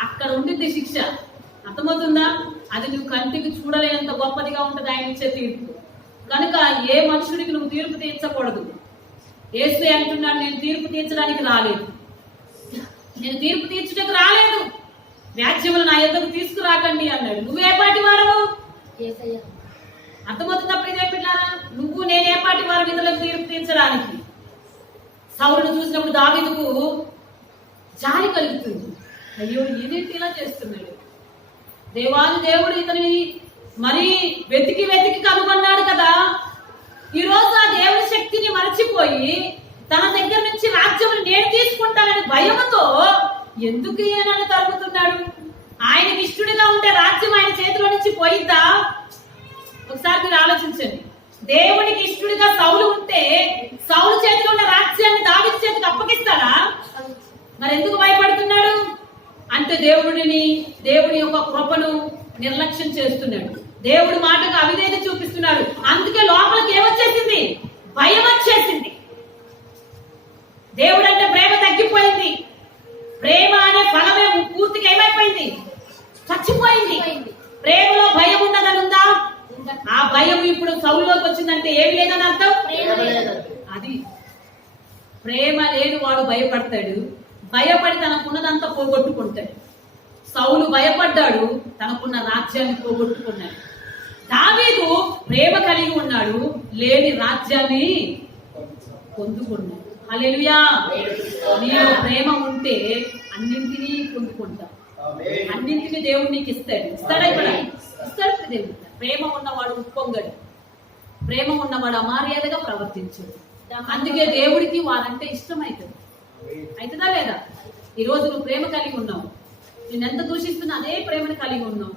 అక్కడ ఉండిద్ది శిక్ష. అర్థమవుతుందా? అది నువ్వు కంటికి చూడలేనంత గొప్పదిగా ఉంటుంది ఆయన ఇచ్చే తీర్పు. కనుక ఏ మనుషుడికి నువ్వు తీర్పు తీర్చకూడదు. యేసే అంటున్నాడు, నేను తీర్పు తీర్చడానికి రాలేదు, నేను తీర్పు తీర్చడానికి రాలేదు, వ్యాజ్యములు నా యొద్దకు తీసుకురాకండి అన్నాడు. నువ్వే పాటి వాడవు? అర్థమవుతున్నప్పుడు ఇదే పిల్లారా, నువ్వు నేనే పాటి వారి విధులకు తీర్పు తీర్చడానికి. సౌలును చూసినప్పుడు దావీదుకు జాలి కలుగుతుంది. అయ్యో, ఈయనేంటి ఇలా చేస్తున్నాడు? దేవాది దేవుడు ఇతని మరి వెతికి వెతికి కనుగొన్నాడు కదా. ఈ రోజు ఆ దేవుని శక్తిని మరచిపోయి తన దగ్గర నుంచి రాజ్యములు నేను తీసుకుంటానని భయముతో ఎందుకు ఈయన తరుగుతున్నాడు? ఆయనకి ఇష్టడిగా ఉంటే రాజ్యం ఆయన చేతిలో నుంచి పోయిద్దా? ఒకసారి మీరు ఆలోచించండి. దేవునికి ఇష్టడిగా సౌలు ఉంటే సౌలు చేతిలో ఉన్న రాజ్యాన్ని దావీదు చేతికి అప్పగిస్తాడా? మరి ఎందుకు భయపడుతున్నాడు? అంటే దేవుడి యొక్క కృపను నిర్లక్ష్యం చేస్తున్నాడు. దేవుడి మాటకు అవిధేయత చూపిస్తున్నాడు. అందుకే లోపలికి ఏమొచ్చేసింది? భయం వచ్చేసింది. దేవుడు అంటే ప్రేమ తగ్గిపోయింది. ప్రేమ అనే ఫలమే పూర్తిగా ఏమైపోయింది? చచ్చిపోయింది. ప్రేమలో భయం ఉన్నదని ఉందా? ఆ భయం ఇప్పుడు సౌలులోకి వచ్చిందంటే ఏమి లేదని అర్థం. అది ప్రేమ లేని వాడు భయపడతాడు. భయపడి తనకున్నదంతా పోగొట్టుకుంటాడు. సౌలు భయపడ్డాడు, తనకున్న రాజ్యాన్ని పోగొట్టుకున్నాడు. దావీదు ప్రేమ కలిగి ఉన్నాడు, లేని రాజ్యాన్ని పొందుకున్నాడు. హల్లెలూయా. నీలో ప్రేమ ఉంటే అన్నింటినీ పొందుకుంటాం. అన్నింటినీ దేవుడు నీకు ఇస్తాడు. ఇస్తాడా? ఇక్కడ ఇస్తాడు దేవుడు. ప్రేమ ఉన్నవాడు ఉప్పొంగడు, ప్రేమ ఉన్నవాడు అమర్యాదగా ప్రవర్తించడు. అందుకే దేవుడికి వారంటే ఇష్టం అవుతుంది. అవుతుందా లేదా? ఈరోజు నువ్వు ప్రేమ కలిగి ఉన్నావు, నేను ఎంత దూషిస్తున్నా అదే ప్రేమను కలిగి ఉన్నావు.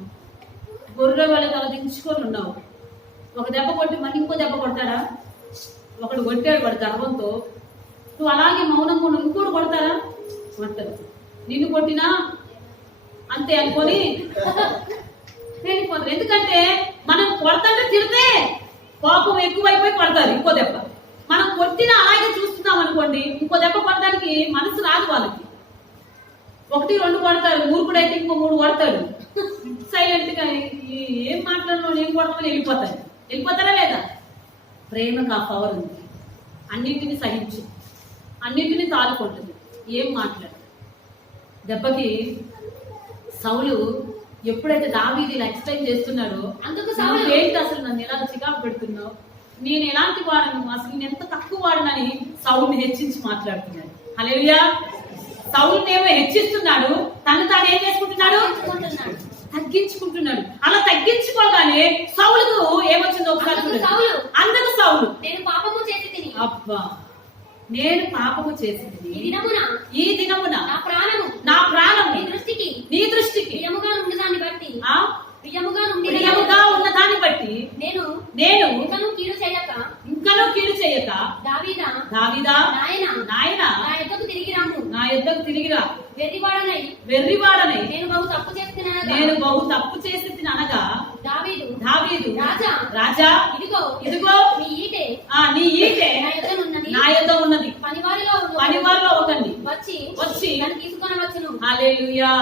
గొర్రె వాళ్ళ తల దించుకొని ఉన్నావు. ఒక దెబ్బ కొట్టి మళ్ళీ ఇంకో దెబ్బ కొట్టారా? ఒకడు కొట్టాడు వాడు గర్వంతో, నువ్వు అలాగే మౌనంగా ఉండు, ఇంకోటి కొడతారా? కొట్టరు. నిన్ను కొట్టినా అంతే అనుకొని వెళ్ళిపోతారు. ఎందుకంటే మనం కొడతంటే తిడితే కోపం ఎక్కువైపోయి కొడతారు ఇంకో దెబ్బ. మనం కొట్టినా అలాగే చూస్తున్నాం అనుకోండి, ఇంకో దెబ్బ కొట్టడానికి మనసు రాదు వాళ్ళకి. 1, 2 కొడతారు, మూర్ఖుడైతే ఇంకో 3 కొడతాడు. సైలెంట్ గా ఏం మాట్లాడను నేను కొడతాను వెళ్ళిపోతారా లేదా? ప్రేమకు ఆ పవర్ ఉంది. అన్నింటినీ సహించు, అన్నింటినీ తాలుకుంటుంది, ఏం మాట్లాడు. దెబ్బకి సౌలు ఎప్పుడైతే దావీదు ఇలా ఎక్స్ప్లెయిన్ చేస్తున్నాడో, అందుకు సౌలు ఏంటి అసలు నన్ను ఎలా చికాకు పెడుతున్నావు, నేను ఎలాంటి వాడను, అసలు నేను ఎంత తక్కువ వాడనని సౌలుని హెచ్చించి మాట్లాడుతున్నాడు. హల్లెలూయా. సౌలునేమో హెచ్చిస్తున్నాడు, తను తాను ఏం చేసుకుంటున్నాడు? తగ్గించుకుంటున్నాడు. అలా తగ్గించుకోగానే సౌలుకు ఏమొచ్చిందో ఒకసారి అందుకు సౌలు నేను పాపము చేసి తిని, అబ్బా నేను పాపము చేసింది ఈ దినమున నా ప్రాణము నీ దృష్టికి ప్రియముగా ఉన్నదాన్ని బట్టి నేను ఇంకనూ కీడు చేయక దావీదా నాయనా నా యొద్దకు తిరిగి రా వెర్రివాడనై నేను బహు తప్పు చేసి తినగా దావీదు రాజా ఇదిగో నీ ఈటె నా యొద్ద ఉన్నది, పనివారిలో ఒకరిని వచ్చి నన్ను తీసుకొనవచ్చును. హల్లెలూయా.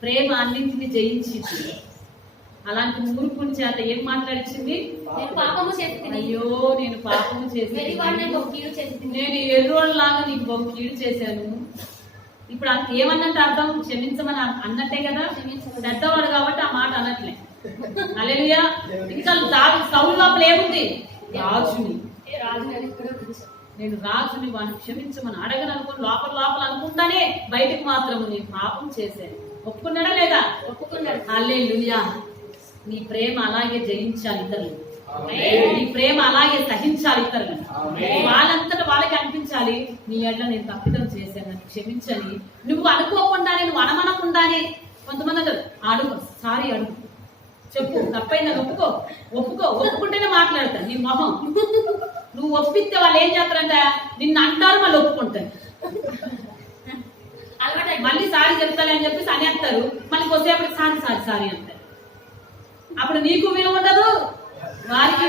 ప్రేమ అన్నింటినీ జయించింది. అలాంటి మూర్ఖుని చేత ఏం మాట్లాడించింది? నేను పాపము చేసి, అయ్యో నేను పాపము చేసి, నేను ఎర్రోళ్ళలాగా నీకు బహు కీడు చేశాను. ఇప్పుడు ఏమన్నట్టు అర్థం? క్షమించమని అన్నట్టే కదా. పెద్దవాడు కాబట్టి ఆ మాట అనట్లే. హల్లెలూయా. ఇంకా సౌలు లోపల ఏముంది? నేను రాజుని వాడిని క్షమించమని అడగను అనుకుని లోపల అనుకుంటానే బయటకు మాత్రం నేను పాపం చేశాను. ఒప్పుకున్నాడా లేదా? ఒప్పుకున్నాడు. హల్లెలూయా. నీ ప్రేమ అలాగే జయించాలి ఇతరులు, నీ ప్రేమ అలాగే సహించాలి ఇతరులు. వాళ్ళంతటా వాళ్ళకి అనిపించాలి, నీ ఎడ్ల నేను తప్పిదం చేశాను, నన్ను క్షమించని. నువ్వు అనుకోకుండానే, నువ్వు అనమనకుండానే. కొంతమంది అంటారు అడుగు, సారీ అడుగు, చెప్పు తప్పైందని ఒప్పుకుంటేనే మాట్లాడతాను. నీ మొహం నువ్వు ఒప్పిస్తే వాళ్ళు ఏం చేస్తారంట? నిన్ను అంటారు, మళ్ళీ ఒప్పుకుంటారు. మళ్ళీ సారీ చెప్తాను అని చెప్పేసి అనేస్తారు. మళ్ళీ కొద్దిసేపటికి సారీ అంటారు. అప్పుడు నీకు విలువ ఉండదు, వారికి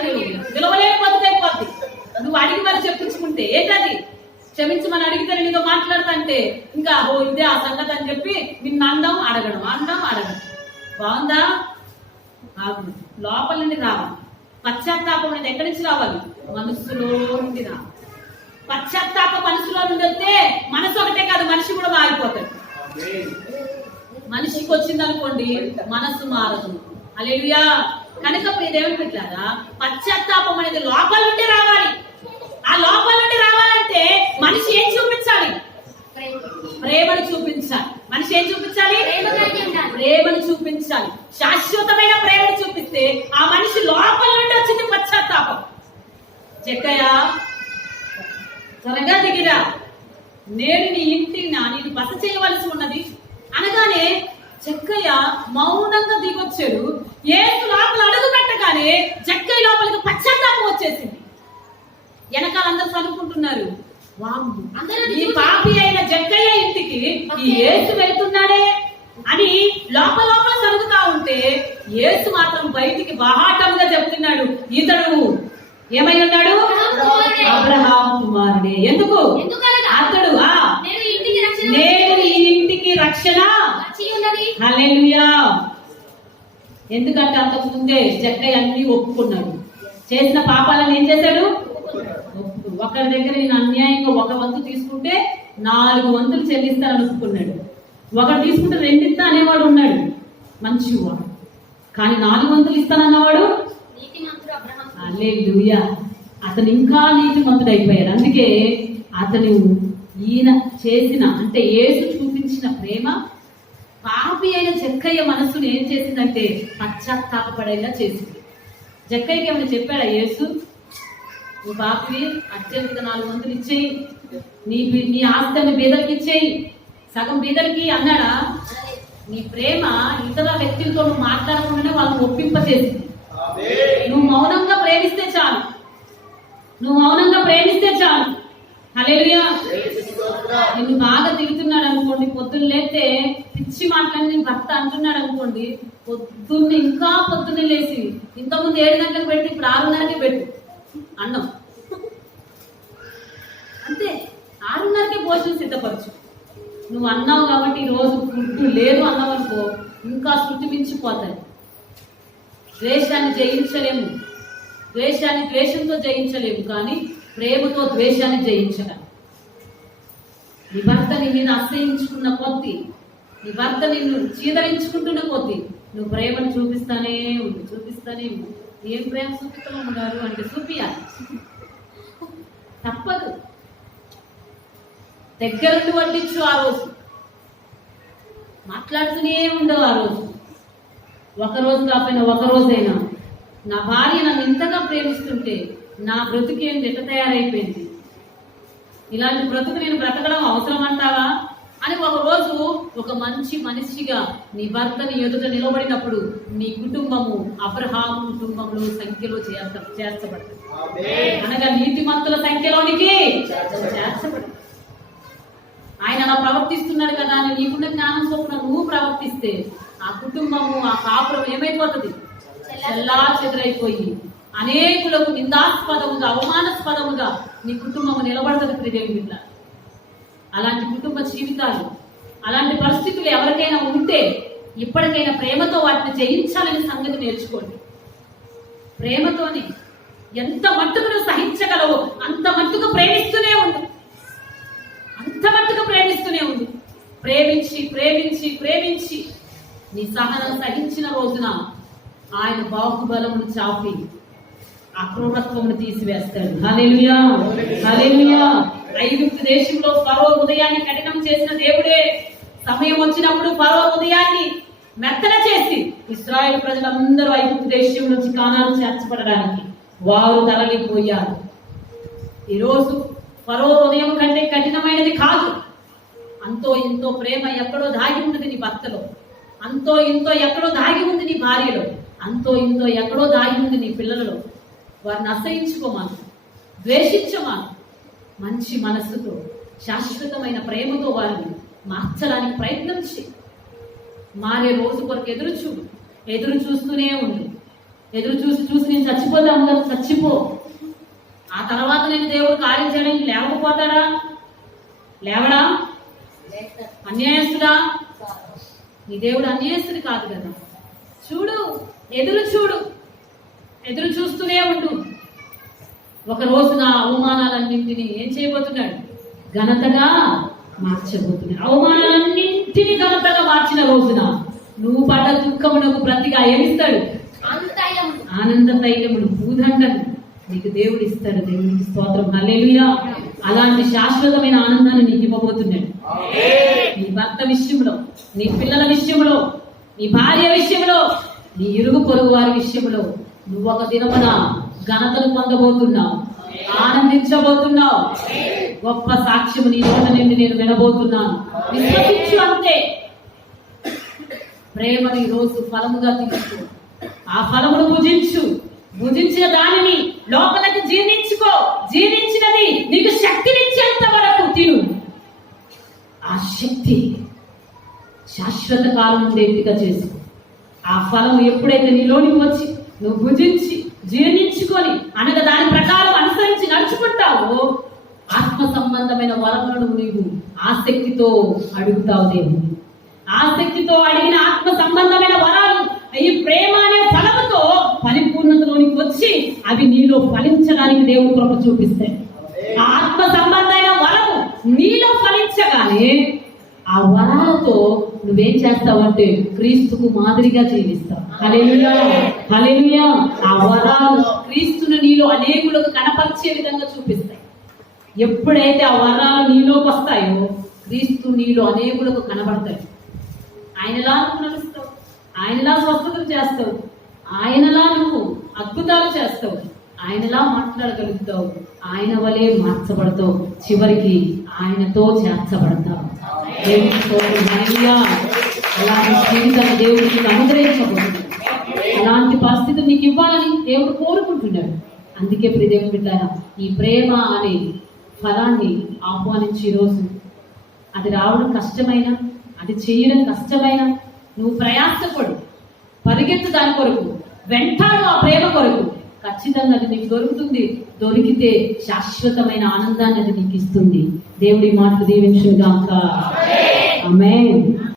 విలువలేని బతుకైపోద్ది. నువ్వు అడిగి మరి చెప్పించుకుంటే ఏంటది? క్షమించమని అడిగితే నీతో మాట్లాడతాంటే ఇంకా ఇదే ఆ సంగతి అని చెప్పి నిన్ను అడగడం. బాగుందా? లోపల నుండి రావాలి. పశ్చాత్తాపం అనేది ఎక్కడి నుంచి రావాలి? మనసులో నుండి రావాలి. పశ్చాత్తాప మనసులో నుండి వస్తే మనసు ఒకటే కాదు, మనిషి కూడా మారిపోతాడు. మనిషికి వచ్చింది అనుకోండి, మనసు మారదు. హల్లెలూయా. కనుక ప్రియ దేవుని బిడ్డలారా, పశ్చాత్తాపం అనేది లోపల నుండి రావాలి. ఆ లోపల నుండి రావాలంటే మనిషి ఏం చూపించాలి? ప్రేమను చూపించాలి. మనిషి ఏం చూపించాలి? ప్రేమను చూపించాలి. శాశ్వతమైన ప్రేమను చూపిస్తే ఆ మనిషి లోపల నుండి వచ్చింది పశ్చాత్తాపం. చెక్కయ్య త్వరగా దిగిరా, నేను నీ ఇంటిని నేను బస చేయవలసి ఉన్నది అనగానే చెక్కయ్య మౌనంగా దిగొచ్చాడు. యేసు లోపల అడుగు పెట్టగానే చెక్కయ్య లోపలికి పశ్చాత్తాపం వచ్చేసింది. వెనకాలందరూ చదువుకుంటున్నారు, ఈ పాపి అయిన జక్కయ్య ఇంటికి ఈ యేసు వెళ్తున్నాడే అని లోపల చదువుతా ఉంటే యేసు మాత్రం బయటికి బాహాటంగా చెప్తున్నాడు, ఇతడు ఏమై ఉన్నాడు? అబ్రహాము కుమారుడే. ఎందుకు? అతడు నేను ఈ ఇంటికి రక్షణ. హల్లెలూయా. ఎందుకంటే అంతకు ముందే జక్కయ్య అన్ని ఒప్పుకున్నాడు. చేసిన పాపాలను ఏం చేశాడు? ఒకరి దగ్గర నేను అన్యాయంగా ఒక వంతు తీసుకుంటే 4 వంతులు చెల్లిస్తానని ఒప్పుకున్నాడు. ఒకటి తీసుకుంటే 2 ఇస్తా అనేవాడు ఉన్నాడు, మంచివాడు. కానీ 4 వంతులు ఇస్తానన్నవాడు నీతిమంతుడు అబ్రహాము. హల్లెలూయా. అతను ఇంకా నీతిమంతుడు అయిపోయాడు. అందుకే అతను ఈయన చేసిన అంటే యేసు చూపించిన ప్రేమ పాపి అయిన జక్కయ్య మనసును ఏం చేసిందంటే పశ్చాత్తాపపడేలా చేసింది. జక్కయ్యకి ఏమైనా చెప్పాడా యేసు, నువ్వు పాపి, అర్జెంటుగా 4 వంతులు ఇచ్చేయి, నీ ఆస్తిని బీదలకి ఇచ్చేయి, సగం బీదలకి అన్నాడా? నీ ప్రేమ ఇతర వ్యక్తులతో నువ్వు మాట్లాడకుండానే వాళ్ళని ఒప్పింపచేసింది. నువ్వు మౌనంగా ప్రేమిస్తే చాలు, నువ్వు మౌనంగా ప్రేమిస్తే చాలు. హల్లెలూయా. నిన్ను బాగా తిరుగుతున్నాడు అనుకోండి, పొద్దున్న లేస్తే పిచ్చి మాట్లాడి నీ భర్త అంటున్నాడు అనుకోండి, ఇంకా పొద్దున్నే లేచి ఇంతకుముందు 7 గంటలకు పెట్టి ఇప్పుడు 6:30కే పెట్టు అన్నం, అంతే 6:30కే భోజనం సిద్ధపరచు. నువ్వు అన్నావు కాబట్టి ఈ రోజు ఫుడ్ లేదు అన్నావు అనుకో, ఇంకా శృతి మించిపోతాయి. ద్వేషాన్ని జయించలేము, ద్వేషాన్ని ద్వేషంతో జయించలేము, కానీ ప్రేమతో ద్వేషాన్ని జయించగలం. నీ భర్త నీ మీద అసహించుకున్న కొద్దీ, నీ భర్త నిన్ను చీదరించుకుంటున్న కొద్దీ నువ్వు ప్రేమను చూపిస్తానే ఉండు. ఏం ప్రేమ చూపిస్తాము గారు అంటే చూపియాలి, తప్పదు. దగ్గరుండి వడ్డించు. ఆ రోజు మాట్లాడుతూనే ఉండవు. ఆ రోజు ఒకరోజు కాకపోయినా ఒక రోజైనా నా భార్య నన్ను ఇంతగా ప్రేమిస్తుంటే నా బ్రతుకు ఏంటి ఎట్లా తయారైపోయింది, ఇలాంటి బ్రతుకు నేను బ్రతకడం అవసరం అంటావా అని ఒక రోజు ఒక మంచి మనిషిగా నీ భర్తని ఎదుట నిలబడినప్పుడు నీ కుటుంబము అబ్రహాము కుటుంబంలో సంఖ్యలో చేర్చబడుతుంది. అనగా నీతిమంతుల సంఖ్యలోనికి చేర్చబడుతుంది. ఆయన అలా ప్రవర్తిస్తున్నాడు కదా అని నీకున్న జ్ఞానం చొప్పున నువ్వు ప్రవర్తిస్తే ఆ కుటుంబము ఆ కాపురం ఏమైపోతుంది? చెల్లా చెదరైపోయి అనేకులకు నిందాస్పదముగా అవమానాస్పదముగా నీ కుటుంబం నిలబడుతుంది. ప్రియదేవి బిడ్డ, అలాంటి కుటుంబ జీవితాలు, అలాంటి పరిస్థితులు ఎవరికైనా ఉంటే ఇప్పటికైనా ప్రేమతో వాటిని జయించాలని సంగతి నేర్చుకోండి. ప్రేమతోనే ఎంత మట్టుకు నువ్వు సహించగలవో అంత మట్టుకు ప్రేమిస్తూనే ఉండు, అంత మట్టుకు ప్రేమిస్తూనే ఉండు. ప్రేమించి ప్రేమించి ప్రేమించి నీ సహనం సహించిన రోజున ఆయన బాహుబలమును చాపి అక్రూరత్వమును తీసివేస్తాడు. హల్లెలూయా, హల్లెలూయా. ఐగుప్తు దేశంలో ఫరో హృదయాన్ని కఠినం చేసిన దేవుడే సమయం వచ్చినప్పుడు ఫరో హృదయాన్ని మెత్తన చేసి ఇశ్రాయేలు ప్రజలందరూ ఐగుప్తు దేశం నుంచి కానాను చేర్చబడడానికి వారు తరలిపోయారు. ఈరోజు ఫరో హృదయం కంటే కఠినమైనది కాదు. అంతో ఇంతో ప్రేమ ఎక్కడో దాగి ఉన్నది నీ భర్తలో, అంతో ఇంతో ఎక్కడో దాగి ఉంది నీ భార్యలో, అంతో ఇంతో ఎక్కడో దాగి ఉంది నీ పిల్లలలో. వారిని అసహించుకోమాను, ద్వేషించమాను. మంచి మనస్సుతో శాశ్వతమైన ప్రేమతో వారిని మార్చడానికి ప్రయత్నం చేయి. మారే రోజు కొరకు ఎదురు చూస్తూనే ఉండు. ఎదురు చూసి నేను చచ్చిపోతే అందరూ చచ్చిపో. ఆ తర్వాత నేను దేవుడు కార్యం చేయడానికి లేవకపోతాడా? లేవడా? అన్యాయస్తుడా? నీ దేవుడు అన్యాయస్తుడు కాదు కదా. ఎదురు చూస్తూనే ఉండు. ఒక రోజు నా అవమానాలన్నింటినీ ఏం చేయబోతున్నాడు? ఘనతగా మార్చబోతున్నాడు. అవమానాలన్నింటినీ ఘనతగా మార్చిన రోజున నువ్వు పడ్డ దుఃఖమునకు ప్రతిగా ఏమిస్తాడు? ఆనంద తైలముడు, భూదండను నీకు దేవుడు ఇస్తాడు. దేవుడికి స్తోత్రం, హల్లెలూయా. అలాంటి శాశ్వతమైన ఆనందాన్ని నీకు ఇవ్వబోతున్నాడు. నీ భర్త విషయంలో, నీ పిల్లల విషయంలో, నీ భార్య విషయంలో, నీ ఇరుగు పొరుగు వారి విషయంలో నువ్వు ఒక దినమున ఘనతను పొందబోతున్నావు, ఆనందించబోతున్నావు. గొప్ప సాక్ష్యము నీ నోట నుండి నేను వినబోతున్నాను. విశ్వసించు, అంతే. ప్రేమని రోజు ఫలముగా తీసుకో. ఆ ఫలమును భుజించిన దానిని లోపలికి జీర్ణించుకో. జీర్ణించినది నీకు శక్తినిచ్చేంత వరకు తిను. ఆ శక్తి శాశ్వత కాలం ఉండేట్టుగా చేసుకో. ఆ ఫలం ఎప్పుడైతే నీలోనికి వచ్చి నువ్వు భుజించి జీర్ణించుకొని అనగా దాని ప్రకారం అనుసరించి నడుచుకుంటావో ఆత్మ సంబంధమైన వరములను నీవు ఆసక్తితో అడుగుతావు. దేవుడు ఆసక్తితో అడిగిన ఆత్మ సంబంధమైన వరాలు ఈ ప్రేమ అనే ఫలముతో పరిపూర్ణతలోనికి వచ్చి అవి నీలో ఫలించడానికి దేవుడు కృప చూపిస్తాయి. ఆత్మ సంబంధమైన వరము నీలో ఫలించ ఆ వరాలతో నువ్వేం చేస్తావంటే క్రీస్తుకు మాదిరిగా జీవిస్తావు. హల్లెలూయా, హల్లెలూయా. ఆ వరాలు క్రీస్తును నీలో అనేకులకు కనపరిచే విధంగా చూపిస్తాయి. ఎప్పుడైతే ఆ వరాలు నీలోకి వస్తాయో క్రీస్తు నీలో అనేకులకు కనబడతాయి. ఆయనలా నువ్వు నడుస్తావు, ఆయనలా స్వస్థతలు చేస్తావు, ఆయనలా నువ్వు అద్భుతాలు చేస్తావు, ఆయనలా మాట్లాడగలుగుతావు, ఆయన వలె మార్చబడతావు, చివరికి ఆయనతో చేర్చబడతావు. దేవునికి స్తోత్రం. హల్లెలూయా. అలాంటి జీవితాన్ని దేవుడు నీకు అనుగ్రహించబోతున్నాడు. అలాంటి పరిస్థితి నీకు ఇవ్వాలని దేవుడు కోరుకుంటున్నాడు. అందుకే ప్రియ దేవుని బిడ్డలారా, ఈ ప్రేమ అనే ఫలాన్ని ఆహ్వానించి ఈరోజు అది రావడం కష్టమైనా, అది చేయడం కష్టమైనా నువ్వు ప్రయాసపడు, పరిగెత్తు దాని కొరకు, వెంటాడు ఆ ప్రేమ కొరకు. ఖచ్చితంగా అది నీకు దొరుకుతుంది. దొరికితే శాశ్వతమైన ఆనందాన్ని అది నీకు ఇస్తుంది. దేవుడి మాటలు దీవించుగాక. ఆమేన్.